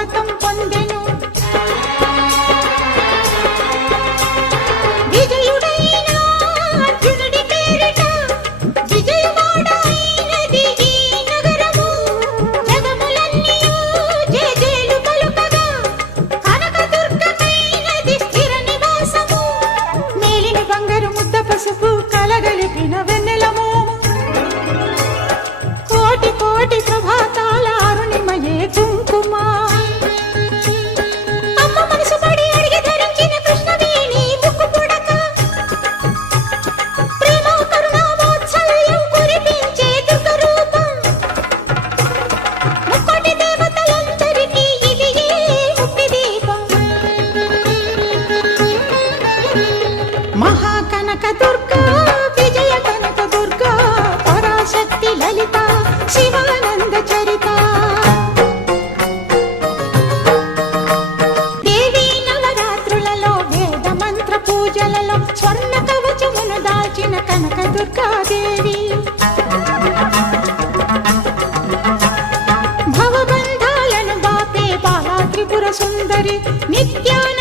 భాగవతం పొందెను. విజయుడైన అర్జునుడి పేరిట విజయవాడ అయినది ఈ నగరము. జగములన్నీయు జేజేలు పలుకగా కనకదుర్గమైనది స్థిర నివాసము. మేలిన బంగారు ముద్ద పసుపు కలగలిపిన వెన్నెల మోము. కోటి కోటి ప్రభాతాల అరుణిమయే కుంకుమ. అమ్మ మనసు పడి అడిగి ధరించిన కృష్ణవేణి ముక్కు పుడక. ప్రేమ కరుణ వాత్సల్యం కురిపించే దుర్గ రూపం. ముక్కోటి దేవతలందరికీ ఇది ముక్తి దీపం. మహాకనక దుర్గా విజయ కనక దుర్గా పరాశక్తి లలిత శివానంద చరిత. దేవీ నవరాత్రులలో వేద మంత్ర పూజలలో స్వర్ణ కవచమును దాల్చిన కనక దుర్గాదేవి. భవబంధాలను బాపే బాలా త్రిపుర సుందరి నిత్యాన